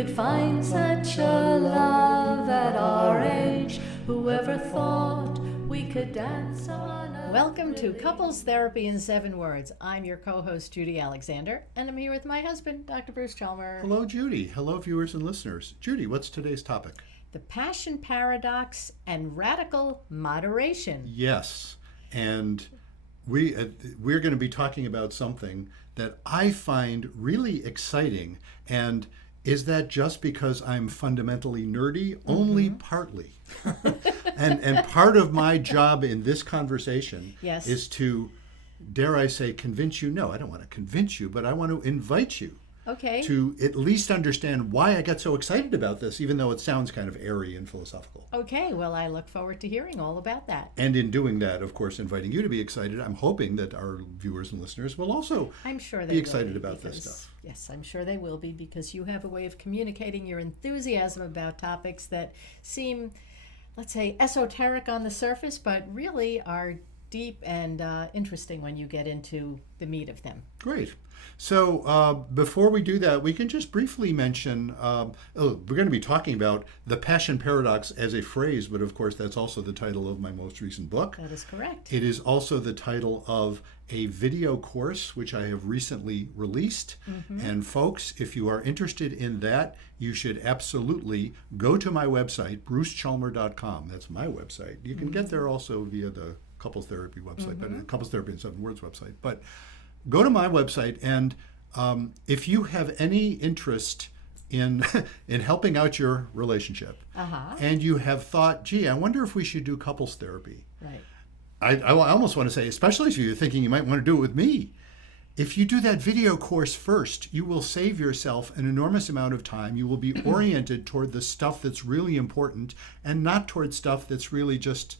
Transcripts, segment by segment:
could find such a love at our age. Whoever thought we could dance on a Welcome to Couples Therapy in 7 Words. I'm your co-host, Judy Alexander, and I'm here with my husband, Dr. Bruce Chalmer. Hello, Judy. Hello, viewers and listeners. Judy, what's today's topic? The passion paradox and radical moderation. Yes, and we're going to be talking about something that I find really exciting. And is that just because I'm fundamentally nerdy? Only partly. and part of my job in this conversation Yes. is to, dare I say, convince you. No, I don't want to convince you, but I want to invite you Okay. to at least understand why I got so excited about this, even though it sounds kind of airy and philosophical. Okay, well, I look forward to hearing all about that. And in doing that, of course, inviting you to be excited, I'm hoping that our viewers and listeners will also I'm sure they be will excited be about because- this stuff. Yes, I'm sure they will be, because you have a way of communicating your enthusiasm about topics that seem, let's say, esoteric on the surface, but really are deep and interesting when you get into the meat of them. Great. So before we do that, we can just briefly mention, we're going to be talking about the passion paradox as a phrase, but of course that's also the title of my most recent book. That is correct. It is also the title of a video course, which I have recently released. And folks, if you are interested in that, you should absolutely go to my website, brucechalmer.com. That's my website. You can get there also via the Couples Therapy website, but Couples Therapy in 7 Words website. But go to my website, and if you have any interest in in helping out your relationship, and you have thought, gee, I wonder if we should do couples therapy. Right. I almost want to say, especially if you're thinking you might want to do it with me, if you do that video course first, you will save yourself an enormous amount of time. You will be oriented toward the stuff that's really important and not toward stuff that's really just,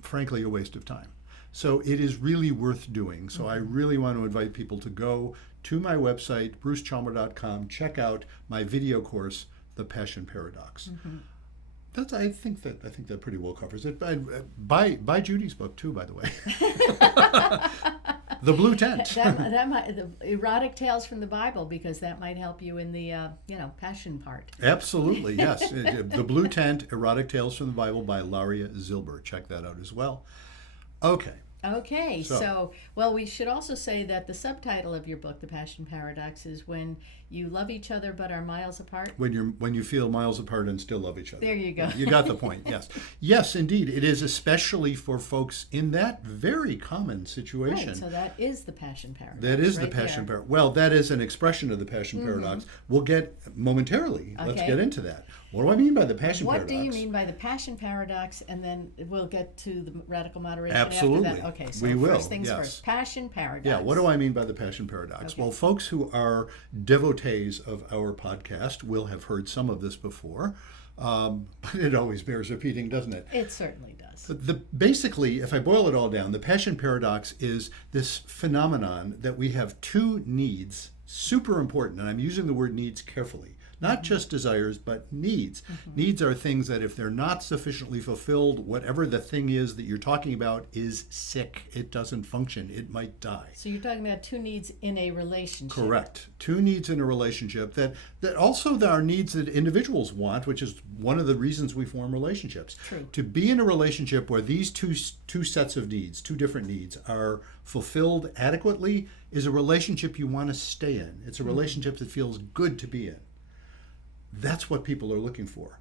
frankly, a waste of time. So it is really worth doing. So I really want to invite people to go to my website, brucechalmer.com, check out my video course, The Passion Paradox. I think that pretty well covers it. Buy Judy's book too, by the way. The Blue Tent. That might, the erotic tales from the Bible, because that might help you in the passion part. Absolutely, yes. The Blue Tent, Erotic Tales from the Bible by Laria Zilber. Check that out as well. Okay, so we should also say that the subtitle of your book, The Passion Paradox, is When You Love Each Other But Are Miles Apart. When you feel miles apart and still love each other. There you go. You got the point, yes. Yes, indeed. It is especially for folks in that very common situation. Right, so that is the passion paradox. That is right the passion there. paradox. Well, that is an expression of the passion paradox. We'll get momentarily. Let's Okay. get into that. What do I mean by the passion What paradox? do you mean by the passion paradox? And then we'll get to the radical moderation Absolutely. after that. Okay, so We will, first things yes. first. Passion paradox. Yeah, what do I mean by the passion paradox? Okay. Well, folks who are devotees of our podcast will have heard some of this before, but it always bears repeating, doesn't it? It certainly does. Basically, if I boil it all down, the passion paradox is this phenomenon that we have two needs, super important, and I'm using the word needs carefully. Not just desires, but needs. Needs are things that if they're not sufficiently fulfilled, whatever the thing is that you're talking about is sick. It doesn't function. It might die. So you're talking about two needs in a relationship. Correct. Two needs in a relationship that also there are needs that individuals want, which is one of the reasons we form relationships. True. To be in a relationship where these two sets of needs, two different needs, are fulfilled adequately is a relationship you want to stay in. It's a relationship that feels good to be in. That's what people are looking for.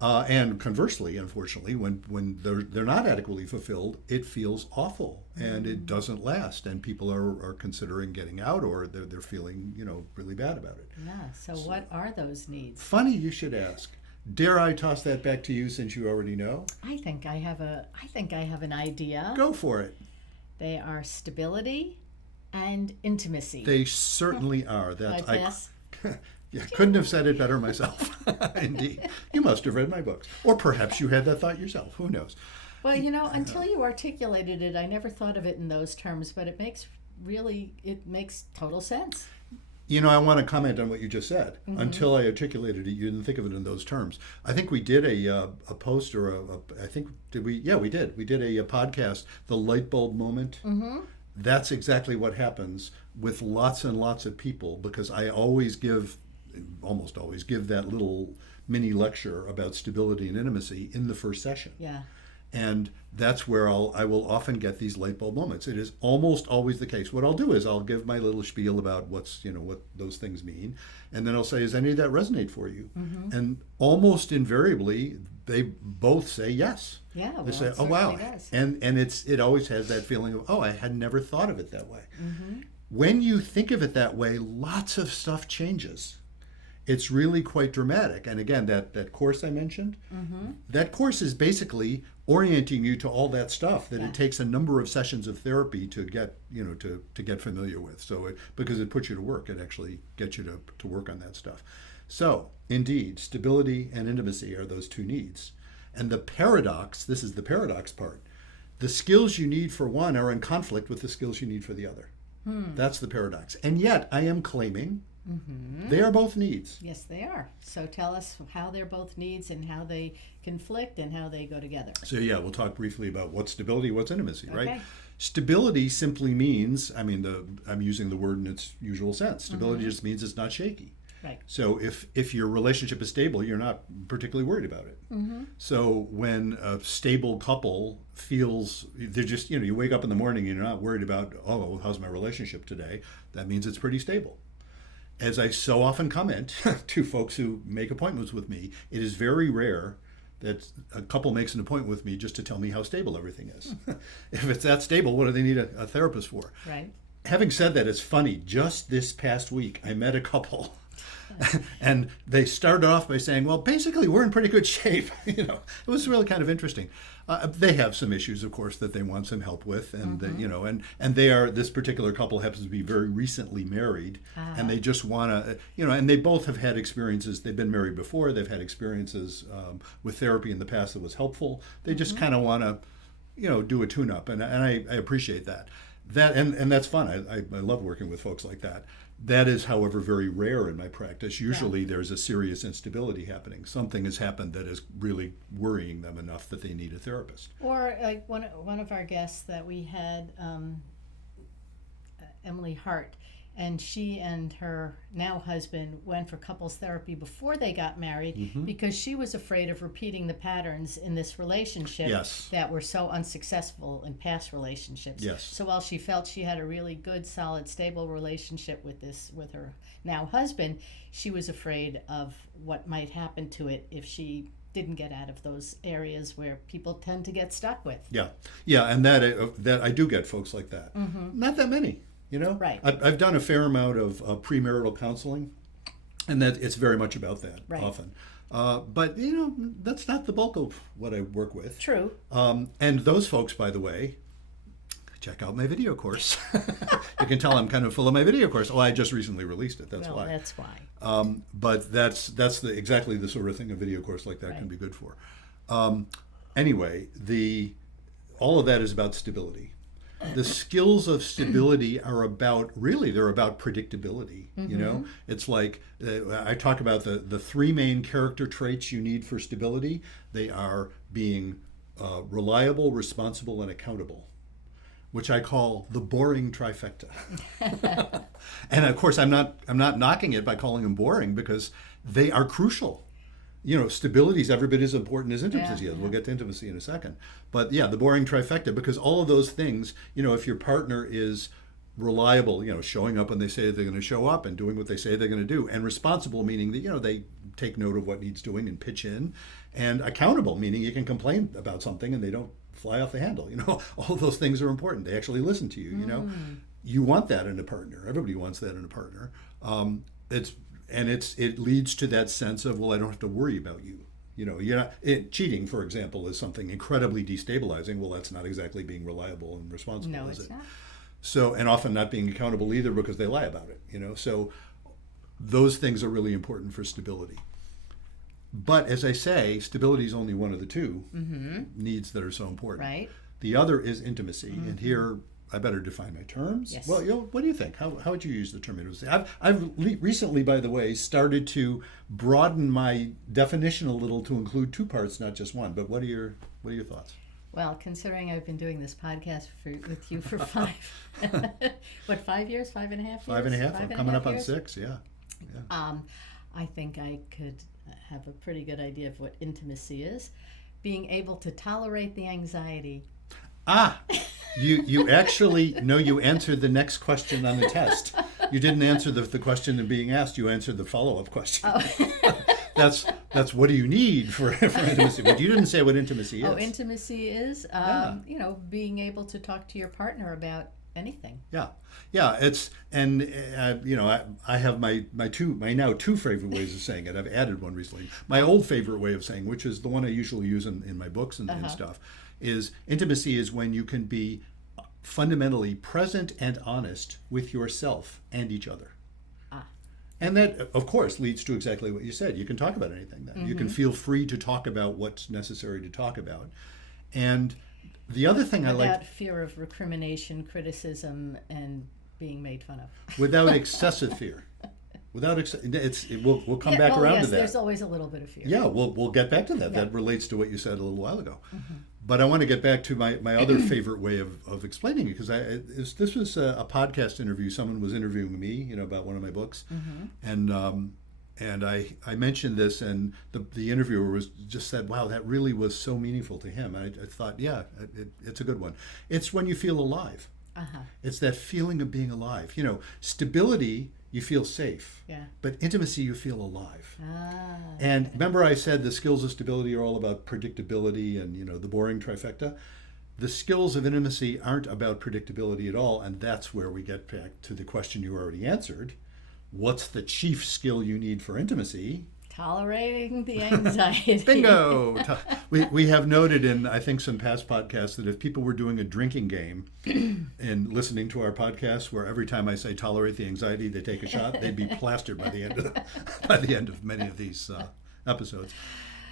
And conversely, unfortunately, when they're not adequately fulfilled, it feels awful and it doesn't last. And people are considering getting out, or they're feeling really bad about it. Yeah. So what are those needs? Funny you should ask. Dare I toss that back to you since you already know? I think I have an idea. Go for it. They are stability and intimacy. They certainly are. I guess. Yeah, couldn't have said it better myself. Indeed. You must have read my books. Or perhaps you had that thought yourself. Who knows? Well, until you articulated it, I never thought of it in those terms, but it makes total sense. I want to comment on what you just said. Until I articulated it, you didn't think of it in those terms. I think we did a post or did we? Yeah, we did. We did a podcast, The Light Bulb Moment. That's exactly what happens with lots and lots of people, because I always give almost always give that little mini lecture about stability and intimacy in the first session. Yeah. And that's where I will often get these light bulb moments. It is almost always the case. What I'll do is I'll give my little spiel about what those things mean, and then I'll say, "Does any of that resonate for you?" And almost invariably, they both say yes. Yeah, well, They say, it "Oh wow," certainly does. and it always has that feeling of, "Oh, I had never thought of it that way." When you think of it that way, lots of stuff changes. It's really quite dramatic. And again, that course I mentioned, that course is basically orienting you to all that stuff that it takes a number of sessions of therapy to get, to get familiar with. So because it puts you to work, it actually gets you to work on that stuff. So indeed, stability and intimacy are those two needs. And the paradox, this is the paradox part, the skills you need for one are in conflict with the skills you need for the other. That's the paradox. And yet I am claiming they are both needs. Yes, they are. So tell us how they're both needs and how they conflict and how they go together. So yeah, we'll talk briefly about what's stability, what's intimacy, right? Okay. Stability simply means, I'm using the word in its usual sense. Stability just means it's not shaky. Right. So if your relationship is stable, you're not particularly worried about it. So when a stable couple feels, they're just, you wake up in the morning and you're not worried about, oh, how's my relationship today? That means it's pretty stable. As I so often comment to folks who make appointments with me, it is very rare that a couple makes an appointment with me just to tell me how stable everything is. If it's that stable, what do they need a therapist for? Right. Having said that, it's funny. Just this past week, I met a couple, and they started off by saying, "Well, basically, we're in pretty good shape." It was really kind of interesting. They have some issues, of course, that they want some help with, and and they are, this particular couple happens to be very recently married, and they just want to, and they both have had experiences. They've been married before. They've had experiences with therapy in the past that was helpful. They just kind of want to, do a tune-up, and I appreciate that. And that's fun. I love working with folks like that. That is, however, very rare in my practice. Usually there's a serious instability happening. Something has happened that is really worrying them enough that they need a therapist. Or like one of our guests that we had, Emily Hart, and she and her now husband went for couples therapy before they got married because she was afraid of repeating the patterns in this relationship that were so unsuccessful in past relationships. Yes. So while she felt she had a really good, solid, stable relationship with her now husband, she was afraid of what might happen to it if she didn't get out of those areas where people tend to get stuck with. Yeah, and that I do get folks like that. Not that many. Right. I've done a fair amount of premarital counseling, and that it's very much about that often. But that's not the bulk of what I work with. True. And those folks, by the way, check out my video course. You can tell I'm kind of full of my video course. Oh, I just recently released it. That's why. That's why. But that's exactly the sort of thing a video course like that can be good for. Anyway, all of that is about stability. The skills of stability are about predictability. It's like I talk about the three main character traits you need for stability. They are being reliable, responsible, and accountable, which I call the boring trifecta. And of course, I'm not knocking it by calling them boring, because they are crucial. Stability is every bit as important as intimacy is. We'll get to intimacy in a second. But yeah, the boring trifecta, because all of those things, if your partner is reliable, showing up when they say they're going to show up and doing what they say they're going to do, and responsible, meaning that, they take note of what needs doing and pitch in, and accountable, meaning you can complain about something and they don't fly off the handle. All of those things are important. They actually listen to you, You want that in a partner. Everybody wants that in a partner. It leads to that sense of, well, I don't have to worry about you. You're not cheating, for example, is something incredibly destabilizing. Well, that's not exactly being reliable and responsible, No, is it's it? not. So, and often not being accountable either, because they lie about it. So those things are really important for stability. But as I say, stability is only one of the two needs that are so important. Right. The other is intimacy, and here I better define my terms. Yes. Well, what do you think? How would you use the term intimacy? I've recently, by the way, started to broaden my definition a little to include two parts, not just one. But what are your thoughts? Well, considering I've been doing this podcast with you for 5 years? 5.5 years? 5.5. I'm coming up on 6. Yeah. I think I could have a pretty good idea of what intimacy is. Being able to tolerate the anxiety. Ah, you actually, no, you answered the next question on the test. You didn't answer the question being asked. You answered the follow-up question. Oh. That's what do you need for intimacy? But you didn't say what intimacy is. Oh, intimacy is, being able to talk to your partner about anything. Yeah. It's I have my now two favorite ways of saying it. I've added one recently. My old favorite way of saying, which is the one I usually use in my books and stuff, is intimacy is when you can be fundamentally present and honest with yourself and each other. And that, of course, leads to exactly what you said. You can talk about anything then. You can feel free to talk about what's necessary to talk about. And the other thing I like... Without fear of recrimination, criticism, and being made fun of. Without excessive fear. We'll come back around to that. There's always a little bit of fear. Yeah, we'll get back to that. Yeah. That relates to what you said a little while ago. But I want to get back to my other favorite way of explaining it, because this was a podcast interview. Someone was interviewing me, about one of my books, and I mentioned this, and the interviewer just said, "Wow, that really was so meaningful to him." I thought, yeah, it's a good one. It's when you feel alive. It's that feeling of being alive. Stability, you feel safe. Yeah. But intimacy, you feel alive. And remember I said the skills of stability are all about predictability and, the boring trifecta? The skills of intimacy aren't about predictability at all, and that's where we get back to the question you already answered. What's the chief skill you need for intimacy? Tolerating the anxiety. Bingo! We have noted in, I think, some past podcasts that if people were doing a drinking game and listening to our podcast, where every time I say tolerate the anxiety, they take a shot, they'd be plastered by the end of many of these episodes.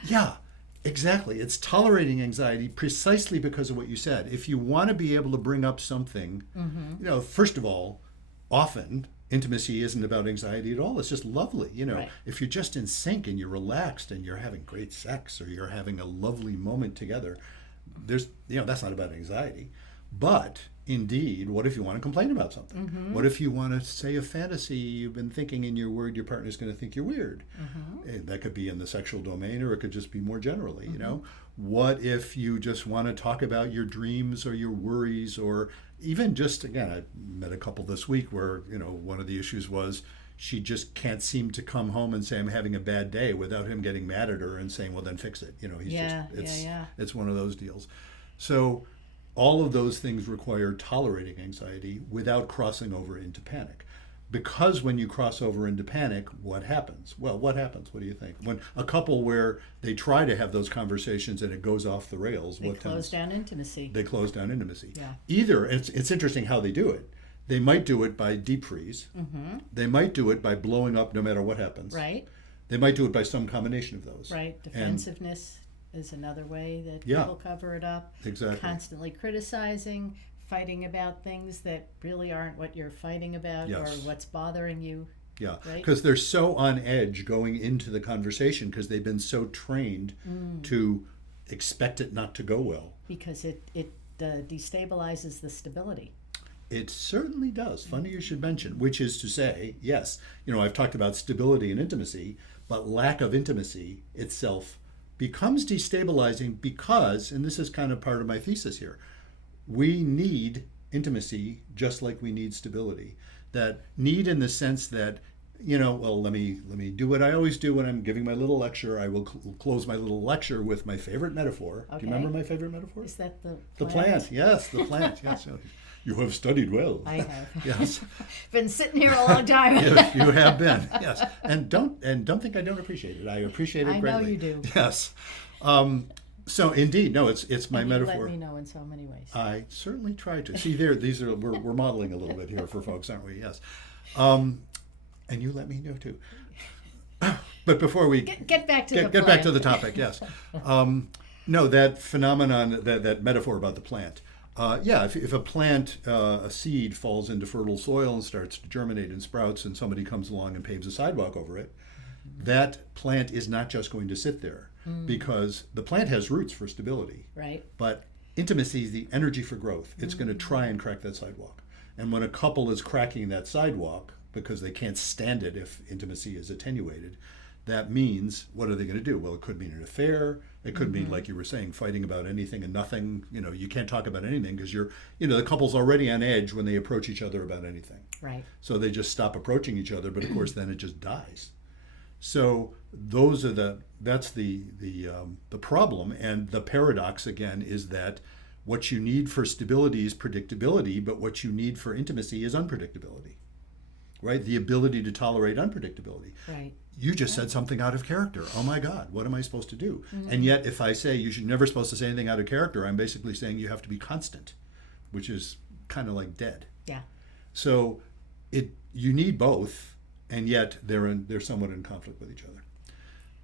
Yeah, exactly. It's tolerating anxiety precisely because of what you said. If you want to be able to bring up something, first of all, often intimacy isn't about anxiety at all. It's just lovely. Right. If you're just in sync and you're relaxed and you're having great sex or you're having a lovely moment together, that's not about anxiety. But indeed, what if you want to complain about something? What if you want to say a fantasy you've been thinking and you're worried your partner's going to think you're weird? And that could be in the sexual domain, or it could just be more generally, What if you just want to talk about your dreams or your worries, or even just, again, I met a couple this week where, one of the issues was she just can't seem to come home and say, I'm having a bad day, without him getting mad at her and saying, well, then fix it. It's one of those deals. So all of those things require tolerating anxiety without crossing over into panic. Because when you cross over into panic, what happens? Well, what happens? What do you think? When a couple where they try to have those conversations and it goes off the rails, they close down intimacy. They close down intimacy. Yeah. Either, it's interesting how they do it. They might do it by deep freeze. They might do it by blowing up no matter what happens. Right. They might do it by some combination of those. Right. Defensiveness is another way that people cover it up. Exactly. Constantly criticizing, fighting about things that really aren't what you're fighting about or what's bothering you. Yeah, right? Because they're so on edge going into the conversation because they've been so trained to expect it not to go well. Because it destabilizes the stability. It certainly does. Funny you should mention, which is to say, yes, I've talked about stability and intimacy, but lack of intimacy itself becomes destabilizing because, and this is kind of part of my thesis here, we need intimacy just like we need stability. That need in the sense that, let me do what I always do when I'm giving my little lecture. I will close my little lecture with my favorite metaphor. Okay. Do you remember my favorite metaphor? Is that the plant? The plant, yes, the plant, yes. You have studied well. I have. Yes. Been sitting here a long time. You have been, yes. And don't think I don't appreciate it. I appreciate it greatly. I know you do. Yes. So indeed, no, it's my metaphor. Let me know in so many ways. I certainly try to. See, we're modeling a little bit here for folks, aren't we? Yes. And you let me know too. But before we get back to get back to the topic, yes. No, that phenomenon, that metaphor about the plant. If a plant, a seed falls into fertile soil and starts to germinate and sprouts, and somebody comes along and paves a sidewalk over it, that plant is not just going to sit there. Because the plant has roots for stability. Right. But intimacy is the energy for growth. It's going to try and crack that sidewalk. And when a couple is cracking that sidewalk because they can't stand it if intimacy is attenuated. That means, what are they going to do? Well, it could mean an affair. It could mean, like you were saying, fighting about anything and nothing. You can't talk about anything because the couple's already on edge when they approach each other about anything. Right. So they just stop approaching each other, but of course then it just dies. So that's the problem. And the paradox again is that what you need for stability is predictability, but what you need for intimacy is unpredictability. Right? The ability to tolerate unpredictability. Right. You just said something out of character. Oh my God, what am I supposed to do? And yet if I say you should never supposed to say anything out of character, I'm basically saying you have to be constant, which is kind of like dead. Yeah. So you need both, and yet they're somewhat in conflict with each other.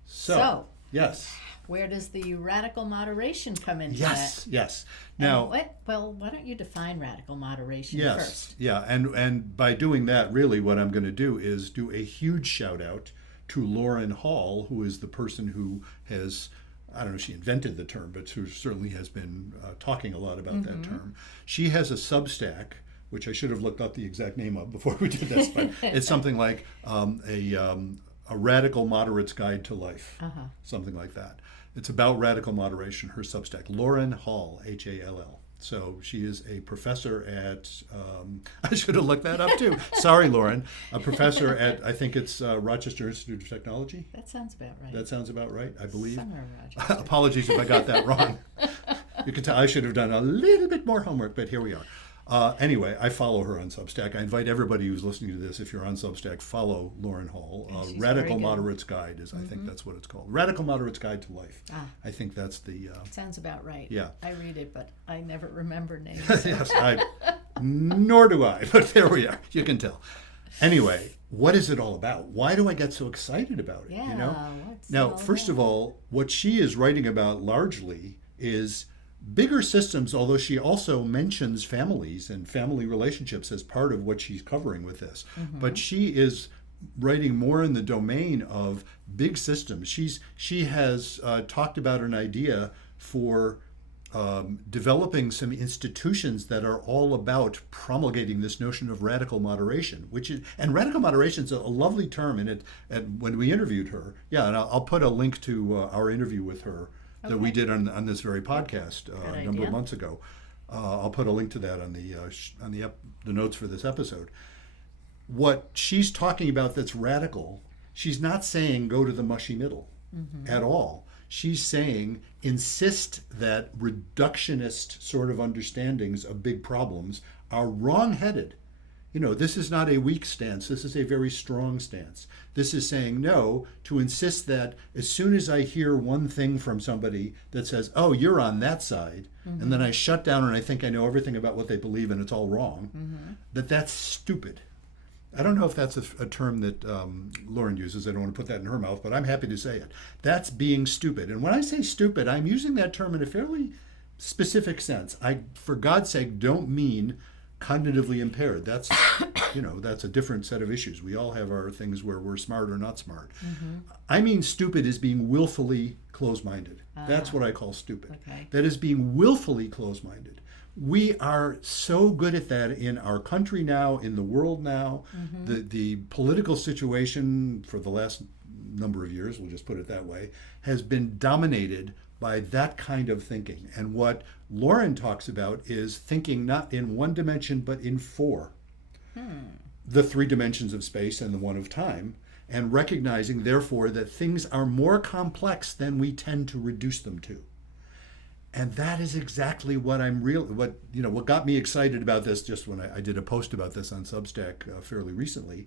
So yes. Where does the radical moderation come into Yes, that? yes. Now, why don't you define radical moderation first? Yeah, and by doing that, really what I'm going to do is do a huge shout out to Lauren Hall, who is the person who has, I don't know if she invented the term, but who certainly has been talking a lot about that term. She has a Substack, which I should have looked up the exact name of before we did this, but it's something like a radical moderate's guide to life, something like that. It's about radical moderation, her Substack. Lauren Hall, Hall. So she is a professor at, I should have looked that up too. Sorry, Lauren. A professor at, I think it's Rochester Institute of Technology. That sounds about right. That sounds about right, I believe. Somewhere in Rochester. Apologies if I got that wrong. You can tell I should have done a little bit more homework, but here we are. Anyway, I follow her on Substack. I invite everybody who's listening to this, if you're on Substack, follow Lauren Hall. Radical Moderate's Guide is, I think that's what it's called. Radical Moderate's Guide to Life. I think that's the... Sounds about right. Yeah. I read it, but I never remember names. Yes, nor do I, but there we are. You can tell. Anyway, what is it all about? Why do I get so excited about it? Yeah, what's it Now, all first about? of all, what she is writing about largely is bigger systems, although she also mentions families and family relationships as part of what she's covering with this. But she is writing more in the domain of big systems. She has talked about an idea for developing some institutions that are all about promulgating this notion of radical moderation, and radical moderation is a lovely term. And when we interviewed her, and I'll put a link to our interview with her that we did on this very podcast a number of months ago. I'll put a link to that on the notes for this episode. What she's talking about that's radical, she's not saying go to the mushy middle at all. She's saying insist that reductionist sort of understandings of big problems are wrong-headed. This is not a weak stance. This is a very strong stance. This is saying no, to insist that as soon as I hear one thing from somebody that says, oh, you're on that side, and then I shut down and I think I know everything about what they believe and it's all wrong, that's stupid. I don't know if that's a term that Lauren uses. I don't want to put that in her mouth, but I'm happy to say it. That's being stupid. And when I say stupid, I'm using that term in a fairly specific sense. I, for God's sake, don't mean cognitively impaired. That's that's a different set of issues. We all have our things where we're smart or not smart. I mean stupid is being willfully closed-minded. That's what I call stupid. Okay. That is being willfully closed-minded. We are so good at that in our country now, in the world now. The political situation for the last number of years, we'll just put it that way, has been dominated by that kind of thinking. And what Lauren talks about is thinking not in one dimension, but in four. The 3 dimensions of space and the 1 of time, and recognizing, therefore, that things are more complex than we tend to reduce them to. And that is exactly what what got me excited about this, just when I did a post about this on Substack fairly recently.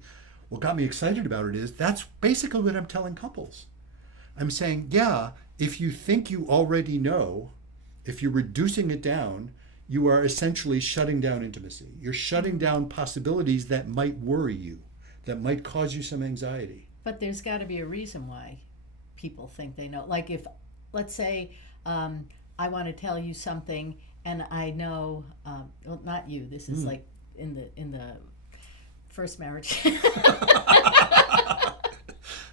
What got me excited about it is that's basically what I'm telling couples. I'm saying, if you think you already know, if you're reducing it down, you are essentially shutting down intimacy. You're shutting down possibilities that might worry you, that might cause you some anxiety. But there's got to be a reason why people think they know. Like if, let's say, I want to tell you something, and I know, well, not you. This is like in the first marriage.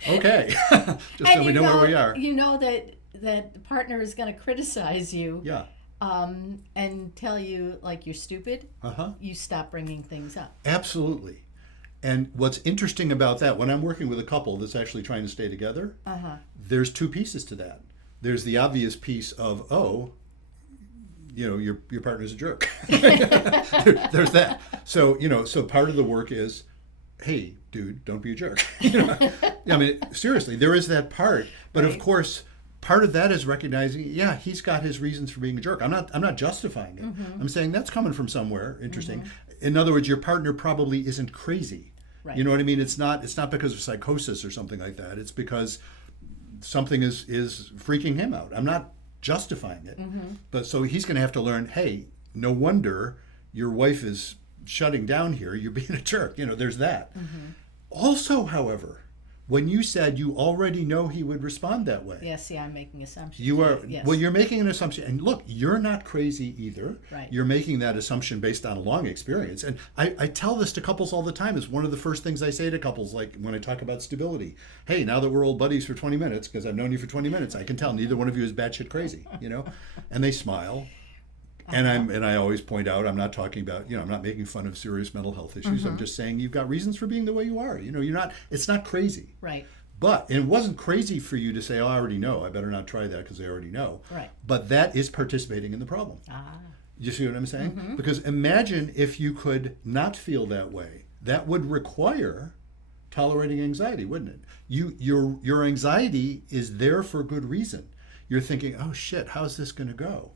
Okay, just so we know where we are. You know that the partner is going to criticize you. Yeah. And tell you like you're stupid. You stop bringing things up. Absolutely. And what's interesting about that, when I'm working with a couple that's actually trying to stay together, there's two pieces to that. There's the obvious piece of, your partner's a jerk. There's that. So, so part of the work is, hey, dude, don't be a jerk. I mean, seriously, there is that part. But of course, part of that is recognizing, yeah, he's got his reasons for being a jerk. I'm not justifying it. I'm saying that's coming from somewhere interesting. In other words, your partner probably isn't crazy. Right. You know what I mean? It's not because of psychosis or something like that. It's because something is freaking him out. I'm not justifying it. But so he's going to have to learn, hey, no wonder your wife is shutting down here. You're being a jerk. There's that. Also, however, when you said you already know he would respond that way. Yeah, see, I'm making assumptions. You are, yes. well, you're making an assumption. And look, you're not crazy either. Right. You're making that assumption based on a long experience. And I tell this to couples all the time. It's one of the first things I say to couples, like when I talk about stability. Hey, now that we're old buddies for 20 minutes, because I've known you for 20 minutes, I can tell neither one of you is batshit crazy, And they smile. And I always point out, I'm not talking about, I'm not making fun of serious mental health issues. I'm just saying you've got reasons for being the way you are. It's not crazy. Right. But it wasn't crazy for you to say, I already know. I better not try that because I already know. Right. But that is participating in the problem. You see what I'm saying? Because imagine if you could not feel that way. That would require tolerating anxiety, wouldn't it? Your anxiety is there for good reason. You're thinking, oh shit, how's this going to go?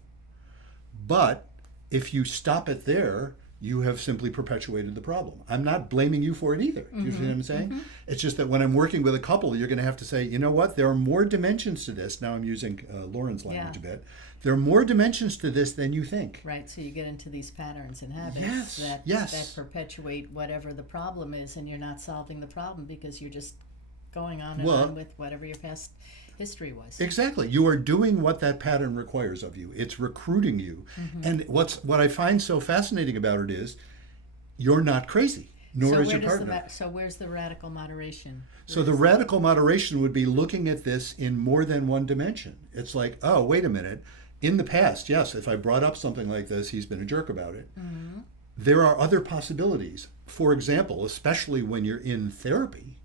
But if you stop it there, you have simply perpetuated the problem. I'm not blaming you for it either. Do you see what I'm saying? It's just that when I'm working with a couple, you're going to have to say, you know what? There are more dimensions to this. Now I'm using Lauren's language a bit. There are more dimensions to this than you think. Right. So you get into these patterns and habits that perpetuate whatever the problem is, and you're not solving the problem because you're just going on and on with whatever your past history was. Exactly. You are doing what that pattern requires of you. It's recruiting you. And what I find so fascinating about it is you're not crazy, nor is your partner. So where's the radical moderation? So the radical moderation would be looking at this in more than one dimension. It's like, oh, wait a minute. In the past, yes, if I brought up something like this, he's been a jerk about it. There are other possibilities. For example, especially when you're in therapy,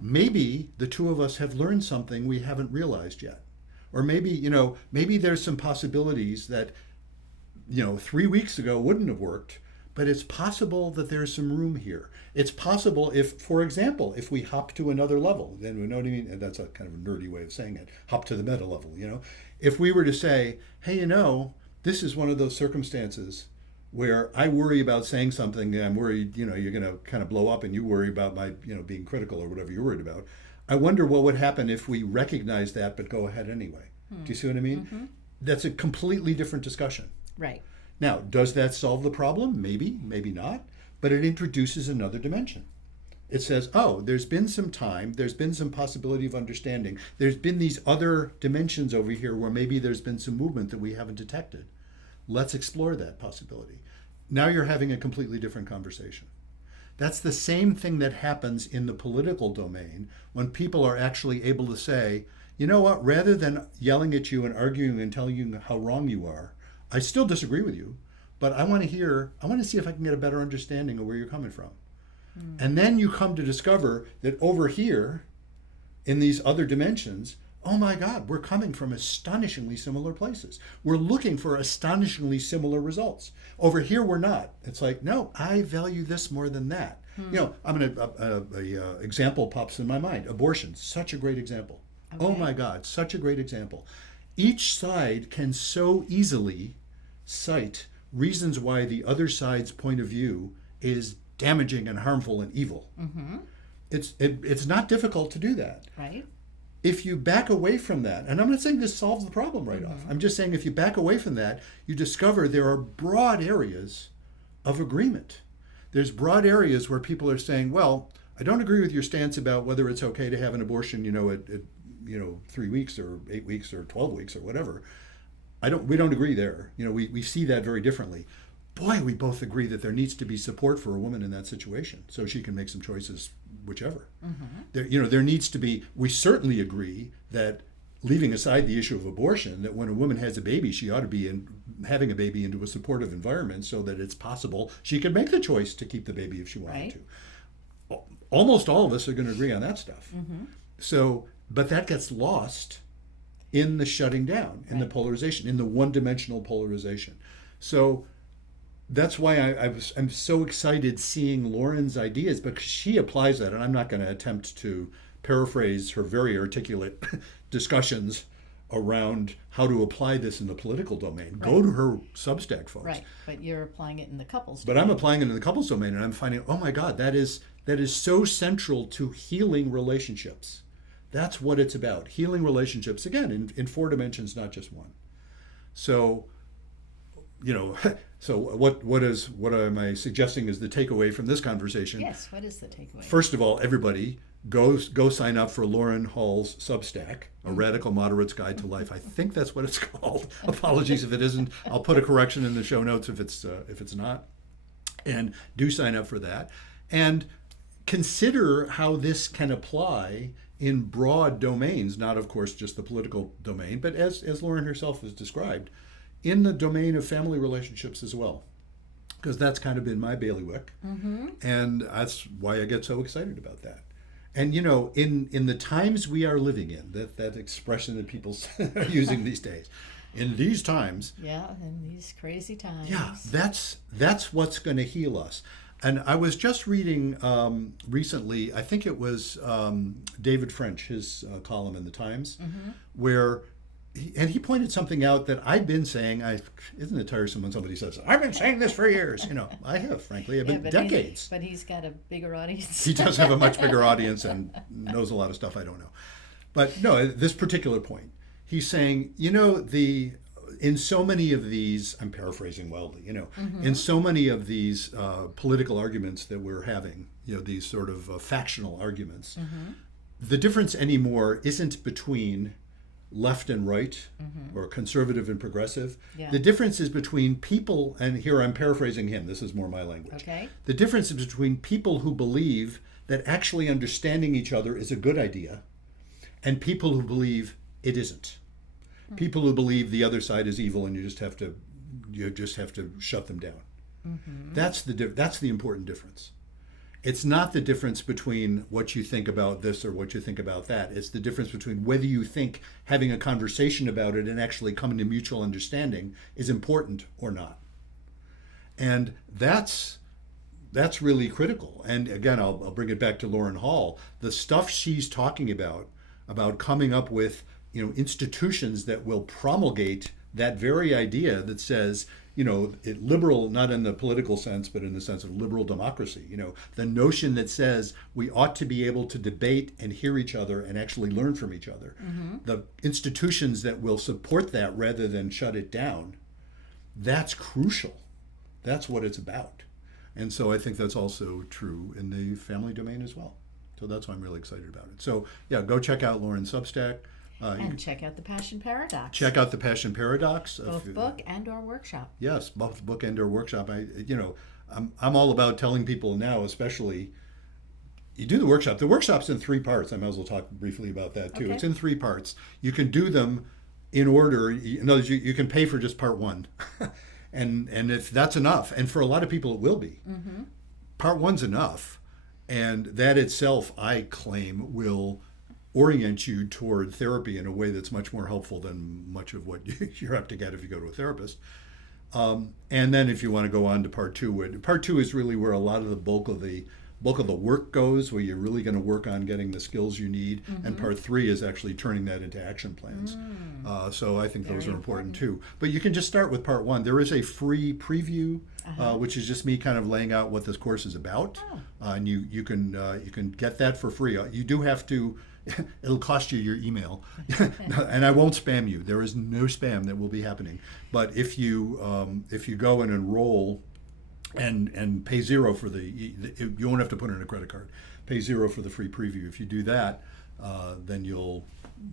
maybe the two of us have learned something we haven't realized yet. Or maybe, maybe there's some possibilities that, 3 weeks ago wouldn't have worked, but it's possible that there's some room here. It's possible if, for example, if we hop to another level, then we know what I mean? That's a kind of a nerdy way of saying it. Hop to the meta level, If we were to say, hey, this is one of those circumstances where I worry about saying something and I'm worried, you're going to kind of blow up and you worry about my, being critical or whatever you're worried about. I wonder what would happen if we recognize that but go ahead anyway. Do you see what I mean? That's a completely different discussion. Right. Now, does that solve the problem? Maybe, maybe not. But it introduces another dimension. It says, oh, there's been some time, there's been some possibility of understanding. There's been these other dimensions over here where maybe there's been some movement that we haven't detected. Let's explore that possibility. Now you're having a completely different conversation. That's the same thing that happens in the political domain when people are actually able to say, you know what, rather than yelling at you and arguing and telling you how wrong you are, I still disagree with you, but I want to see if I can get a better understanding of where you're coming from. And then you come to discover that over here, in these other dimensions, oh my God, we're coming from astonishingly similar places. We're looking for astonishingly similar results. Over here, we're not. It's like, no, I value this more than that. Example pops in my mind. Abortion, such a great example. Okay. Oh my God, such a great example. Each side can so easily cite reasons why the other side's point of view is damaging and harmful and evil. It's not difficult to do that. Right. If you back away from that, and I'm not saying this solves the problem right off, I'm just saying if you back away from that, you discover there are broad areas of agreement. There's broad areas where people are saying, well, I don't agree with your stance about whether it's okay to have an abortion, at 3 weeks or 8 weeks or 12 weeks or whatever. We don't agree there. We see that very differently. Boy, we both agree that there needs to be support for a woman in that situation so she can make some choices, whichever. There needs to be, we certainly agree that leaving aside the issue of abortion, that when a woman has a baby, she ought to be having a baby into a supportive environment so that it's possible she can make the choice to keep the baby if she wanted to. almost all of us are going to agree on that stuff. So, but that gets lost in the shutting down, in the polarization, in the one-dimensional polarization. So that's why I'm so excited seeing Lauren's ideas, because she applies that, and I'm not going to attempt to paraphrase her very articulate discussions around how to apply this in the political domain. Go to her Substack, folks. Right, but you're applying it in the couples But I'm applying it in the couples domain, and I'm finding, oh my God, that is so central to healing relationships. That's what it's about. Healing relationships, again, in 4 dimensions, not just one. So, so what am I suggesting is the takeaway from this conversation? Yes, what is the takeaway? First of all, everybody go sign up for Lauren Hall's Substack, A Radical Moderate's Guide to Life. I think that's what it's called. Apologies if it isn't. I'll put a correction in the show notes if it's not. And do sign up for that. And consider how this can apply in broad domains, not of course just the political domain, but as Lauren herself has described, in the domain of family relationships as well. Because that's kind of been my bailiwick. And that's why I get so excited about that. And in the times we are living in, that expression that people are using these days, in these times, in these crazy times. That's what's going to heal us. And I was just reading recently, I think it was David French, his column in the Times, where he pointed something out that I've been saying. Isn't it tiresome when somebody says, I've been saying this for years? I have, frankly. I've been decades. But he's got a bigger audience. He does have a much bigger audience and knows a lot of stuff I don't know. But no, this particular point, he's saying, in so many of these, I'm paraphrasing wildly, in so many of these political arguments that we're having, these sort of factional arguments, the difference anymore isn't between left and right or conservative and progressive. The difference is between people, and here I'm paraphrasing him, this is more my language. Okay. The difference is between people who believe that actually understanding each other is a good idea and people who believe it isn't. People who believe the other side is evil and you just have to shut them down. That's the important difference. It's not the difference between what you think about this or what you think about that. It's the difference between whether you think having a conversation about it and actually coming to mutual understanding is important or not. And that's really critical. And again, I'll bring it back to Lauren Hall. The stuff she's talking about coming up with institutions that will promulgate that very idea that says, liberal, not in the political sense, but in the sense of liberal democracy, the notion that says we ought to be able to debate and hear each other and actually learn from each other. The institutions that will support that rather than shut it down, that's crucial. That's what it's about. And so I think that's also true in the family domain as well. So that's why I'm really excited about it. So go check out Lauren's Substack. And check out the Passion Paradox. Check out the Passion Paradox. Both book and/or workshop. Yes, both book and/or workshop. I'm all about telling people now, especially, you do the workshop. The workshop's in 3 parts. I might as well talk briefly about that too. Okay. It's in 3 parts. You can do them in order. In other words, you can pay for just part 1, and if that's enough, and for a lot of people it will be. Part 1's enough, and that itself, I claim, will orient you toward therapy in a way that's much more helpful than much of what you have to get if you go to a therapist. And then if you want to go on to part 2, part 2 is really where a lot of the bulk of the work goes, where you're really going to work on getting the skills you need. And part 3 is actually turning that into action plans. So I think those are important too. But you can just start with part 1. There is a free preview, which is just me kind of laying out what this course is about. And you can get that for free. You do have to. It'll cost you your email, and I won't spam you. There is no spam that will be happening. But if you go and enroll and pay $0 for you won't have to put in a credit card. Pay $0 for the free preview. If you do that, then you'll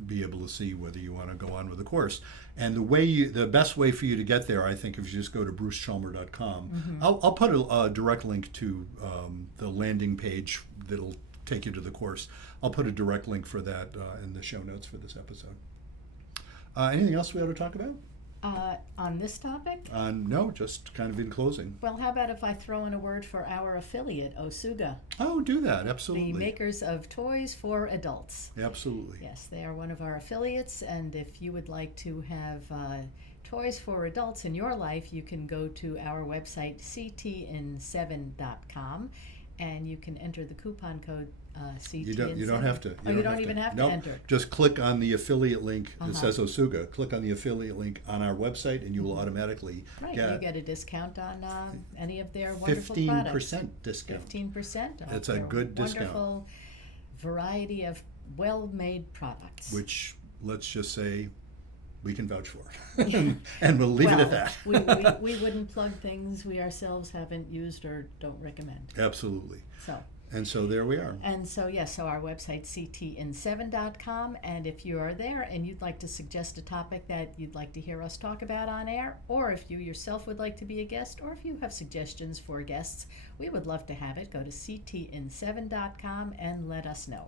be able to see whether you want to go on with the course. And the best way for you to get there, I think, if you just go to brucechalmer.com. I'll put a direct link to the landing page that'll take you to the course. I'll put a direct link for that in the show notes for this episode. Anything else we ought to talk about? On this topic? No, just kind of in closing. Well, how about if I throw in a word for our affiliate, Osuga, Oh, do that. the Absolutely. makers of toys for adults. Absolutely. Yes, they are one of our affiliates, and if you would like to have toys for adults in your life, you can go to our website, ctin7.com, and you can enter the coupon code CTN7. You don't have to. You don't even have to Nope. enter. Just click on the affiliate link that Uh-huh. says Osuga. Click on the affiliate link on our website, and you will automatically Right, you get get a discount on any of their wonderful products. 15% discount. 15% off. That's a their good discount. Wonderful variety of well-made products. Which, let's just say, we can vouch for. And we'll leave it at that. we wouldn't plug things we ourselves haven't used or don't recommend. Absolutely. So. And so there we are. And so, yes, so our website, ctin7.com, and if you are there and you'd like to suggest a topic that you'd like to hear us talk about on air, or if you yourself would like to be a guest, or if you have suggestions for guests, we would love to have it. Go to ctin7.com and let us know.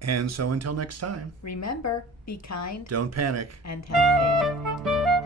And so until next time, Remember, be kind don't panic. and have faith.